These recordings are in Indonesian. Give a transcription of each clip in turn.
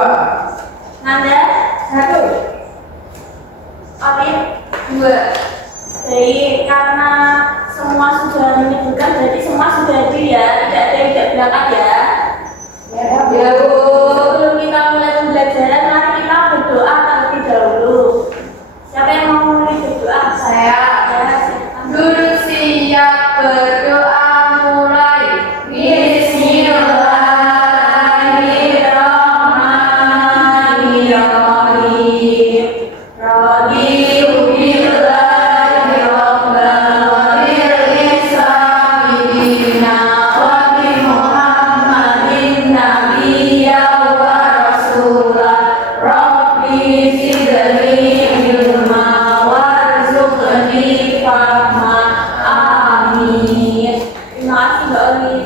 2. Nanda 1. Alif 2. Jadi karena semua sudah menyebutkan, berarti semua sudah hadir ya, tidak ada yang tidak berangkat ya. Ya, Bu. Sebelum kita mulai pembelajaran, mari kita berdoa terlebih dahulu. Siapa yang mau mulai berdoa? Saya. Ya, silakan. Guru siap berdoa mulai. Bismillahirrahmanirrahim. Radiyu billahi rabban wa bil islami dinan wa bi Muhammadin nabiyyan wa rasulan. Rabbi zidni ilma warzuqni fahma. Amin. Terima kasih Mbak Oli.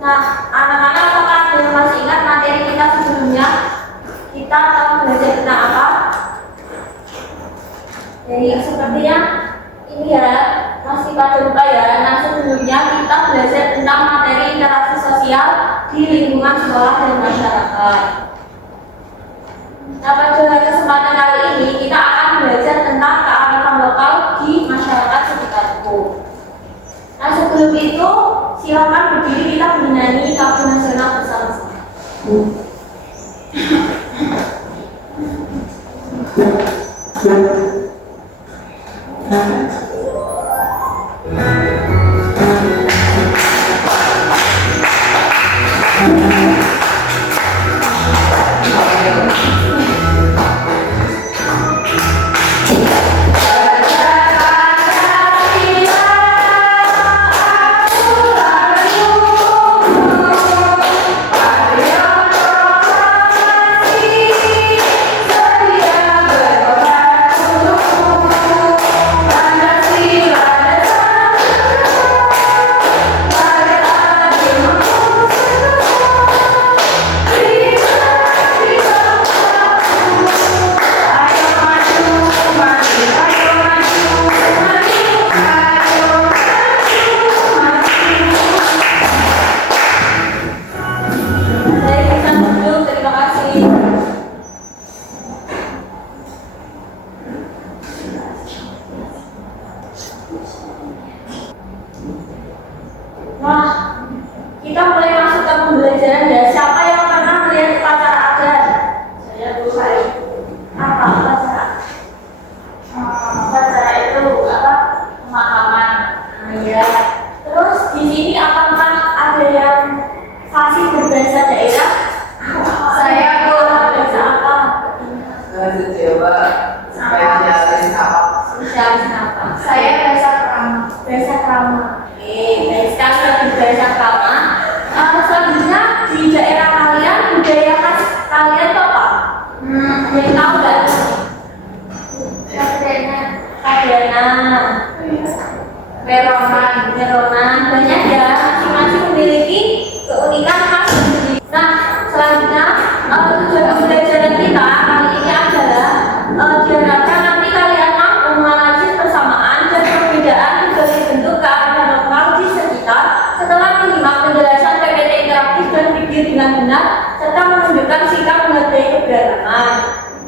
Nah, anak-anak apakah ada yang masih ingat materi kita sebelumnya? Kita akan belajar tentang apa? Jadi sepertinya ini ya, masih pada lupa ya. Nah, sebelumnya kita belajar tentang materi interaksi sosial di lingkungan sekolah dan masyarakat. Nah, pada kesempatan kali ini kita akan belajar tentang kearifan lokal di masyarakat sekitarku. Nah, sebelum itu silakan berdiri, kita bernyanyi lagu nasional bersama-sama. Nah, kita mulai masuk ke pembelajaran ya. Siapa yang pernah melihat upacara adat? Saya Bu Hari. Apa upacara? Upacara itu apa? Pemakaman. Nah, ya. Terus di sini apakah ada yang fasih berbahasa daerah? Saya Bu. Bahasa apa? Bahasa Jawa. Spesialis apa? Spesialis apa? Saya bahasa Krama. Bahasa Krama. Baik sekali lagi bahasa Krama. Selanjutnya di daerah kalian budaya khas kalian itu apa? Ada yang tahu nggak? Kadana, Veronan, banyak ya. Masing-masing memiliki keunikan khas sendiri. Nah, selanjutnya tujuan pembelajaran kita kali ini adalah diharapkan nanti kalian mampu menganalisis persamaan dan perbedaan dari bentuk kearifan lokal di sekitar setelah menyimak penjelasan PPT interaktif dan video dengan benar serta menunjukkan sikap menghargai keberagaman.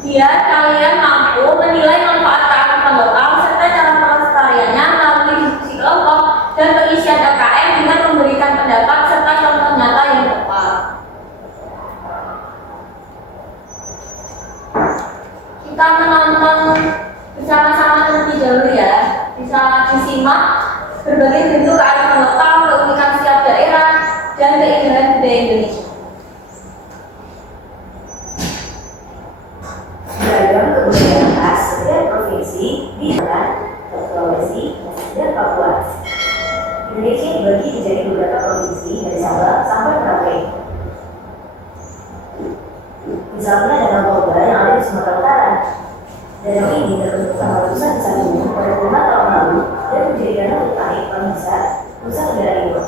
Biar kalian mampu menilai manfaat kearifan lokal serta cara pelestariannya melalui diskusi kelompok dan pengisian KKN dengan memberikan pendapat serta contoh nyata yang tepat. Kita menonton bersama-sama terlebih dahulu ya. Bisa disimak berbagai bentuk kearifan lokal, keunikan setiap daerah, dan keindahan budaya Indonesia. Beragam kebudayaan khas setiap provinsi di Sulawesi dan Papua. Indonesia dibagi menjadi beberapa provinsi dari Sabang sampai Merauke. Misalnya Danau Toba yang ada di Sumatera Utara. Danau ini terbentuk tanggal ratusan Gunung pada 5 tahun lalu dan menjadi danau tertarik paling besar Nusa Tenggara Timur.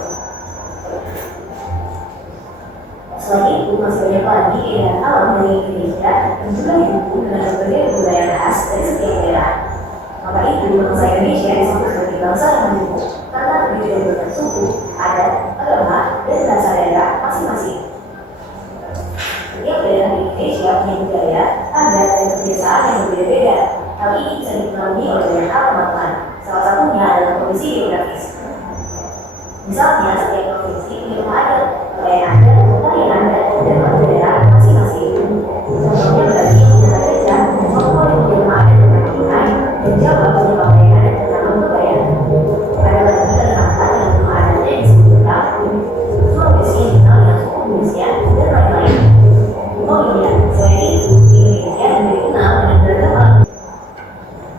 Selain itu, masih banyak lagi keindahan alam dari Indonesia yang juga didukung dengan berbagai budaya khas dari setiap daerah. Maka itu, bangsa Indonesia disebut sebagai bangsa yang mendukung karena terdiri dari berbagai suku, adat, agama, dan bahasa daerah masing-masing.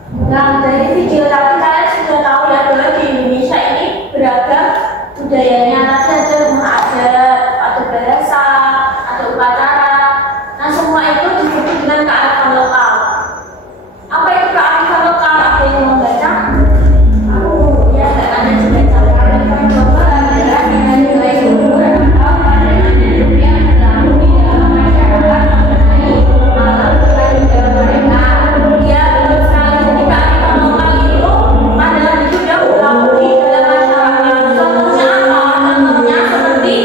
Nah, dari video tadi kalian sudah tahu ya bahwa di Indonesia ini beragam budayanya. Tadi ada rumah adat, ada bahasa, ada upacara. Nah, semua itu disebut dengan kearifan lokal. Apa itu kearifan lokal? Apa yang mau baca? Ya, ada juga kearifan lokal adalah nilai-nilai luhur atau pandangan yang berlaku di dalam masyarakat mengenai alam budaya mereka. Ya, betul sekali. Jadi kearifan lokal itu pandangan itu sudah berlaku di dalam masyarakat. Contohnya apa? Contohnya seperti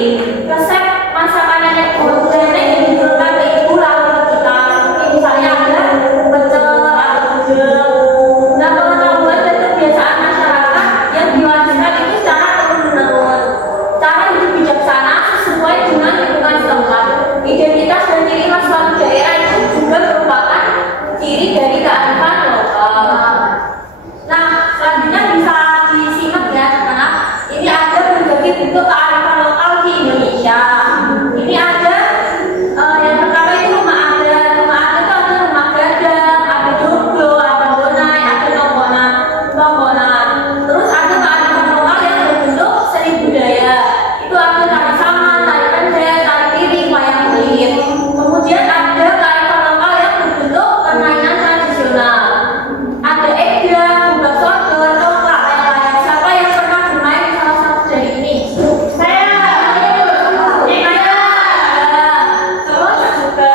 resep masakan nenek yang diturunkan ke ibu lalu ke kita. Seperti misalnya ada pecel atau udang. Nah, pengetahuan dan kebiasaan masyarakat yang diwariskan itu secara turun-menurun. Cara hidup bijaksana sesuai dengan lingkungan setempat. Identitas dan ciri khas suatu daerah itu juga merupakan ciri dari kearifan lokal. Nah, selanjutnya bisa disimak ya, anak-anak. Ini ada berbagai bentuk kearifan lokal di Indonesia. Ini ada yang pertama itu rumah adat. Rumah adat itu ada rumah gadang, ada joglo, ada bonai, ada tonggonan. Terus ada kearifan lokal yang berbentuk seni budaya. Itu ada tari saman, tari pendek, tari piring, wayang kulit. Kemudian ada kearifan lokal yang berbentuk permainan tradisional. Ada egrang, gubak sodor, congklak, layang-layang. Siapa yang pernah bermain di salah satu dari ini? Saya. Terus juga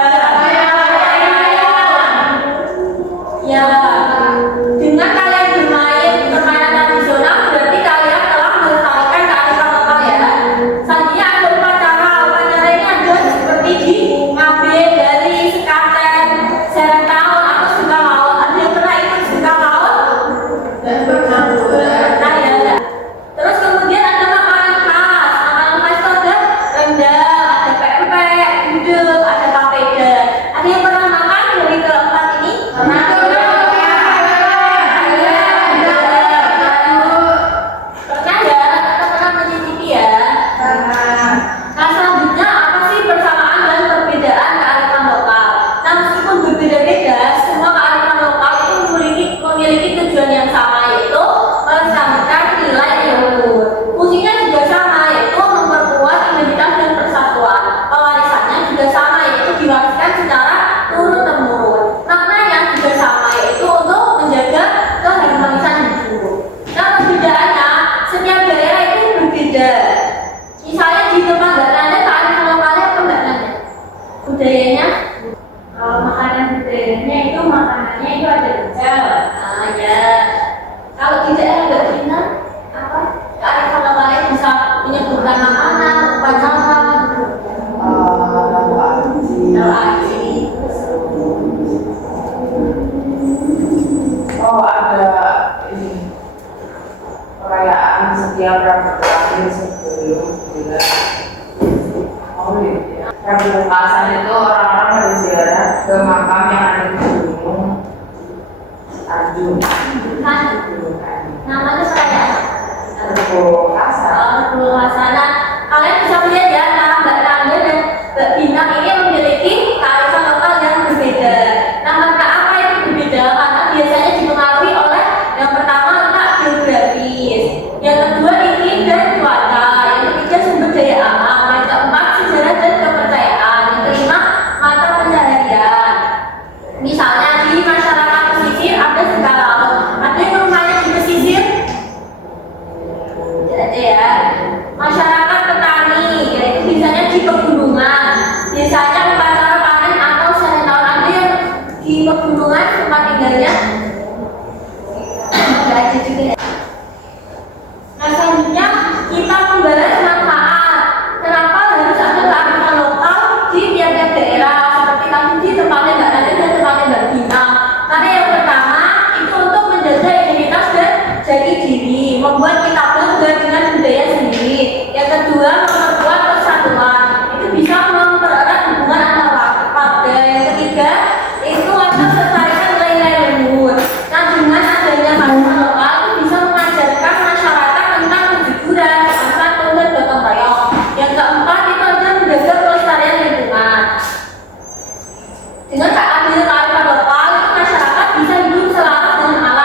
ya, dengan kalian bermain permainan tradisional berarti kalian telah melestarikan kearifan lokal ya. Selanjutnya ada upacara. Upacara ini ada seperti di ngabe, dari sekaten, seret tahun atau suka laut. Ada yang pernah ikut suka laut? Nah, ya. Terus kemudian ada makanan khas. Makanan khas itu ada rendang, ada pempek, gudeg, ada papeda. Ada yang pernah makan dari keempat ini? Pernah ya? Kita pernah mencicipi ya? Nah, selanjutnya apa sih persamaan dan perbedaan kearifan lokal? Nah, meskipun berbeda-beda, semua kearifan lokal itu memiliki tujuan yang sama, yaitu melestarikan nilai leluhur. Fungsinya juga sama, yaitu memperkuat identitas dan persatuan. Pewarisannya juga sama, yaitu diwariskan secara turun-temurun. Maknanya juga sama, yaitu untuk menjaga keharmonisan hidup. Nah, perbedaannya, setiap daerah itu berbeda. Misalnya di tempat Mbak Nanda, kearifan lokalnya apa Mbak Nanda? Budayanya? Kalau makanan budayanya itu makanannya itu ada pecel. Ah ya. Kalau di daerah Mbak Dina, apa? Kearifan lokalnya bisa menyebutkan makanan, upacara, aji. Oh, ada ini perayaan setiap Rabu terakhir sebelum bulan Maulid ya. Rabu Bungkasan itu orang-orang pada ziarah ke makam yang ada di Gunung Arjun. Namanya perayaan. Rabu Bungkasan. Nah, kalian bisa melihat ya, antara Mbak Nanda dan Mbak Bintang ini memiliki kearifan lokal yang berbeda. Nah, karena apa itu berbeda? Karena biasanya dipengaruhi oleh yang pertama letak geografis, yang kedua iklim dan cuaca, yang ketiga sumber daya alam, yang keempat sejarah dan kepercayaan, yang kelima mata pencaharian. Misalnya di masyarakat pesisir ada segala laut. Ada yang rumahnya di pesisir? Tidak ada ya. Masyarakat petani, yaitu biasanya di pegunungan. Biasanya upacara panen atau sering tahun ada yang di pegunungan tempat tinggalnya. Tidak ada juga ya. Nah, selanjutnya kita membahas manfaat. Kenapa harus ada kearifan lokal di tiap-tiap daerah? Seperti tadi di tempatnya Mbak Nanda dan tempatnya Mbak Bintang. Karena yang pertama itu untuk menjaga identitas dan jati diri, membuat kita bangga dengan budaya sendiri. Yang kedua, memperkuat persatuan. Itu bisa mempererat hubungan antar warga. Yang ketiga, itu akan melestarikan nilai-nilai leluhur. Nah, dengan adanya kearifan lokal itu bisa mengajarkan masyarakat tentang kejujuran, sopan santun dan gotong royong. Yang keempat, itu akan menjaga pelestarian lingkungan. Dengan adanya kearifan lokal, masyarakat bisa hidup selaras dengan alam.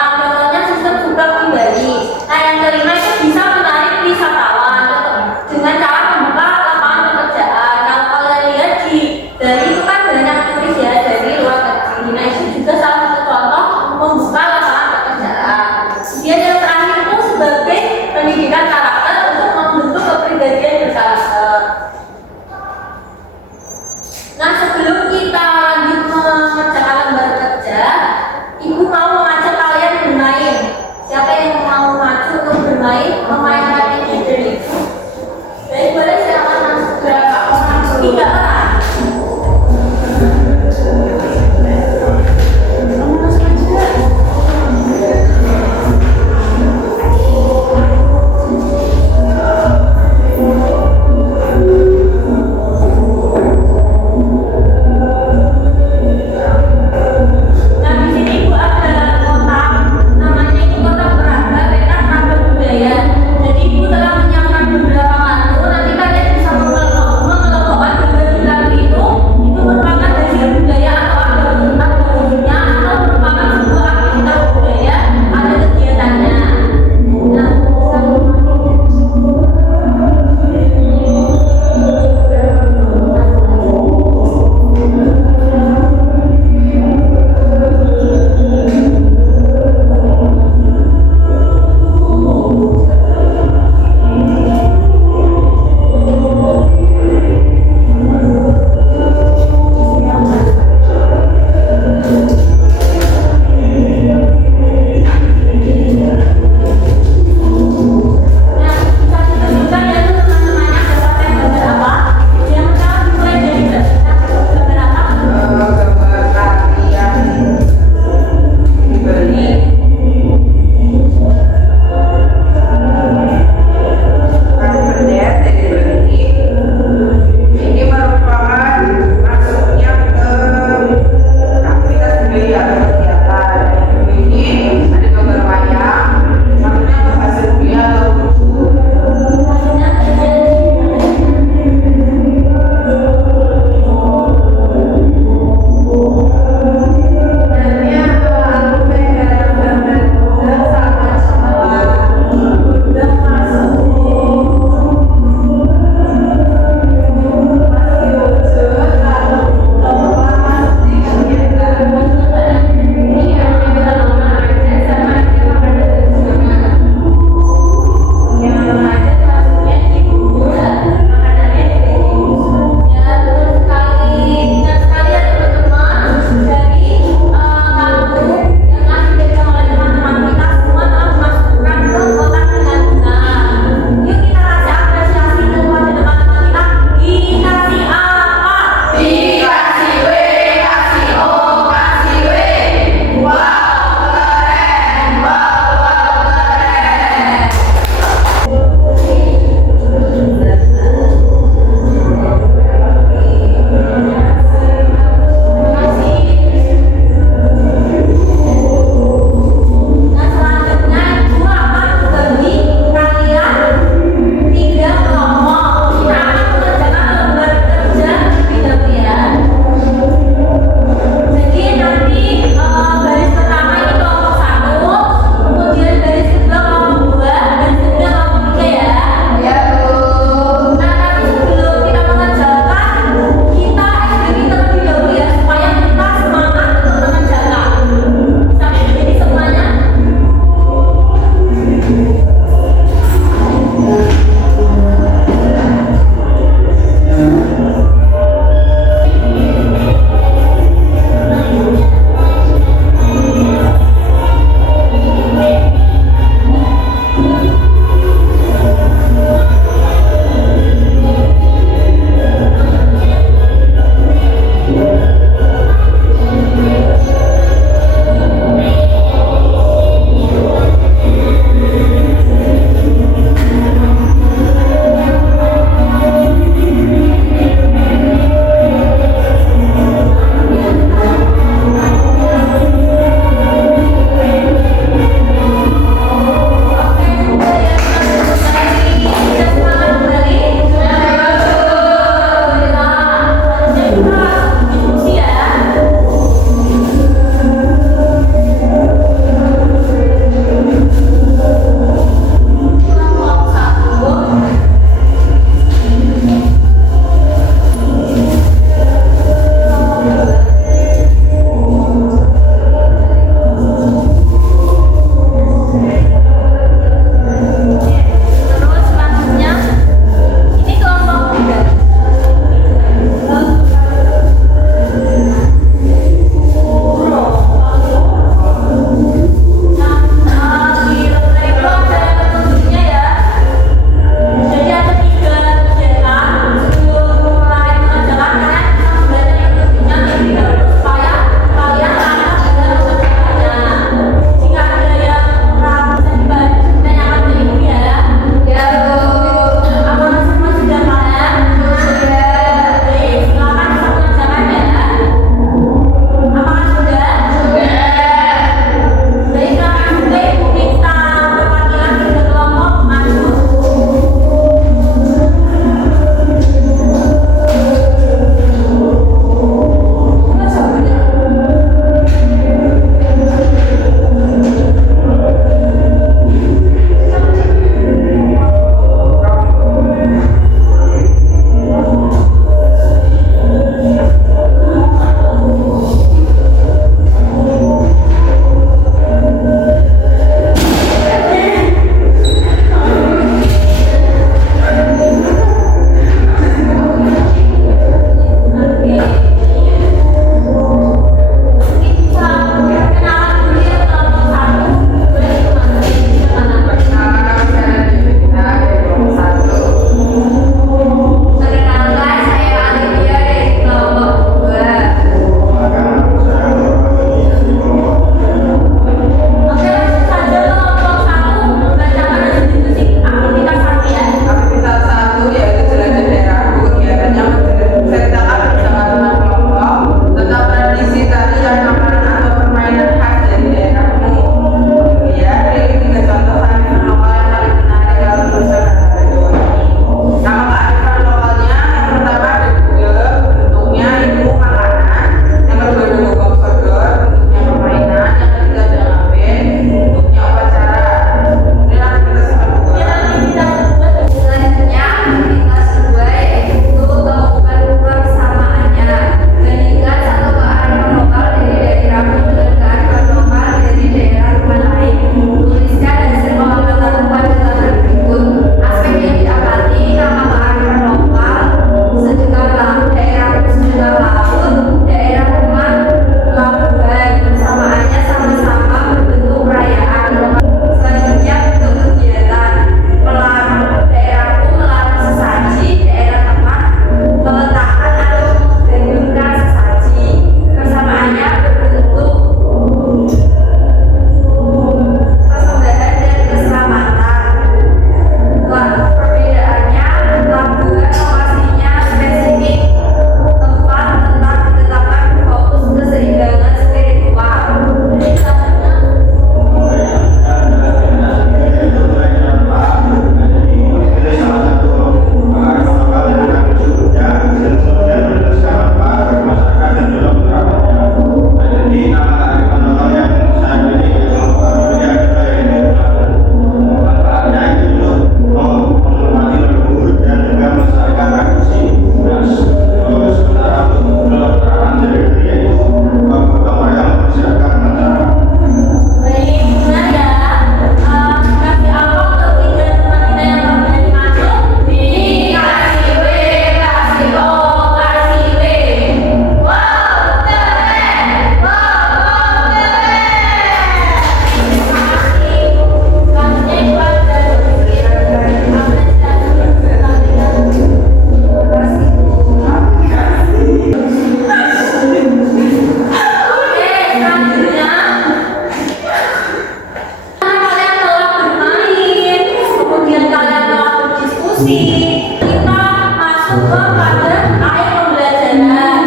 diskusi, kita masuk ke pada akhir pembelajaran.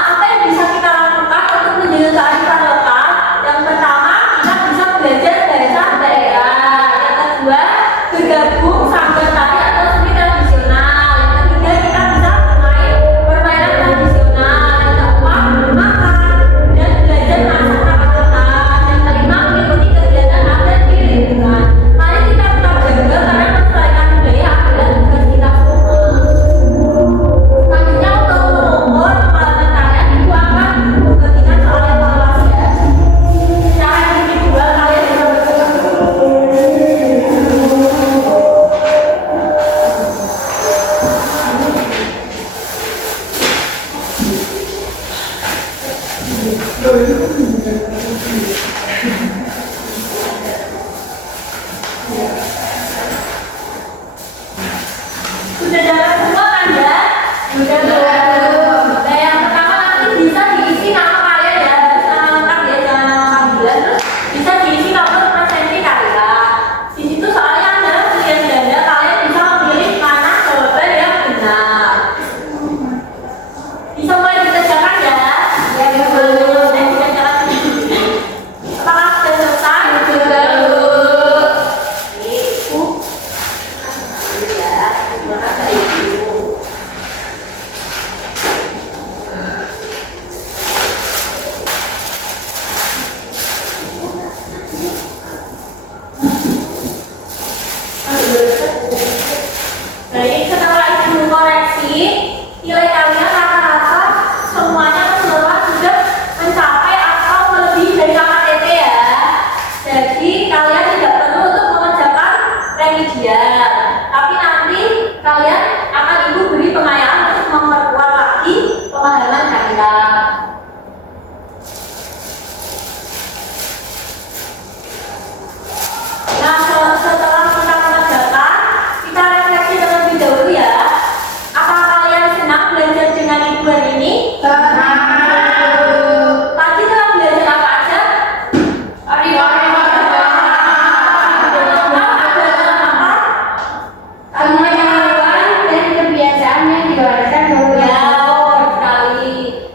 Apa yang bisa kita lakukan untuk menyelesaikan letak? Yang pertama, kita bisa belajar bahasa daerah. Yang kedua, bergabung sanggar tari atau seni tradisional. Yang ketiga, kita bisa bermain permainan tradisional. Yang keempat, makan dan belajar masak makanan. Yang kelima, mengikuti kegiatan adat di lingkungan. Mari kita tetap jaga karena melestarikan budaya adalah tugas kita semua. Selanjutnya untuk mengukur kematangan kalian itu akan kepentingan soal evaluasi ya. Cara individual kalian bisa bergerak. Sudah dapat semua kan ya? Sudah belum. Nah, yang pertama nanti bisa diisi nama kalian ya, nama lengkap ya, jangan nama panggilan. Terus bisa diisi nomor presentasi kalian. Di situ soalnya ada pilihan ganda, kalian bisa memilih mana jawaban yang benar. Bisa mulai dikerjakan ya? Ya belum. Dikerjakan. Apakah sudah selesai? Sudah belum. Ibu. Ya, terima kasih Ibu. Jadi setelah Ibu koreksi, nilai kalian rata-rata semuanya keseluruhan sudah mencapai atau melebihi dari KKTP ya. Jadi kalian tidak perlu untuk mengerjakan remedial, tapi nanti kalian akan Ibu beri pengayaan untuk memperkuat lagi pemahaman kalian. Nah, setelah kita mengerjakan, kita refleksi terlebih dahulu ya. Apakah kalian senang belajar dengan Ibu hari ini? Tadi telah belajar apa aja?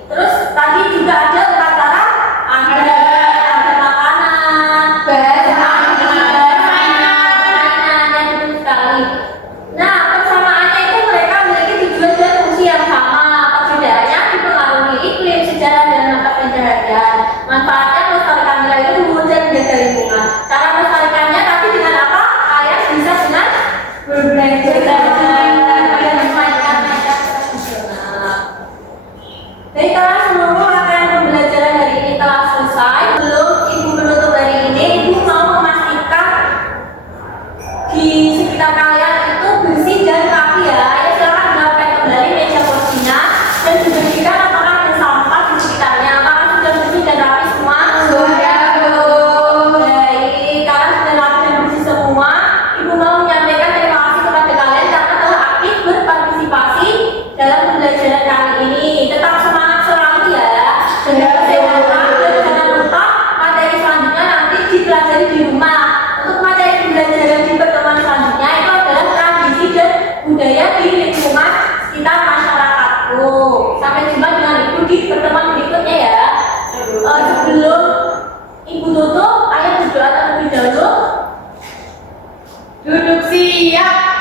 Terus tadi juga ada upacara, ada makanan, mainan, yang betul sekali. Nah, persamaannya itu mereka memiliki tujuan dan fungsi yang sama. Perbedaannya dipengaruhi iklim, sejarah, dan mata pencaharian. Manfaatnya melestarikan nilai luhur dan menjaga lingkungan. Cara melestarikannya tadi dengan apa? Kalian bisa dengan berbelajar dan memainkan tradisional. Jadi kalau seluruh rangkaian pembelajaran hari ini telah selesai, sebelum Ibu menutup hari ini, Ibu mau memastikan di sekitar kalian itu bersih dan rapi ya. Ayo silakan rapikan kembali meja kursinya dan dibersihkan apakah ada sampah di sekitarnya. Apakah sudah bersih dan rapi semua? Sudah belum. Baik, kalian sudah rapi dan bersih semua. Ibu mau menyampaikan terima kasih kepada kalian karena telah aktif berpartisipasi dalam pembelajaran kali ini. Tetap semangat selalu ya. Jaga kesehatan dan jangan lupa materi selanjutnya nanti dipelajari di rumah. Untuk materi pembelajaran di pertemuan selanjutnya itu adalah tradisi dan budaya di lingkungan sekitar masyarakatku. Sampai jumpa dengan Ibu di pertemuan berikutnya ya. Sebelum Ibu tutup, ayo berdoa terlebih dahulu. Duduk siap.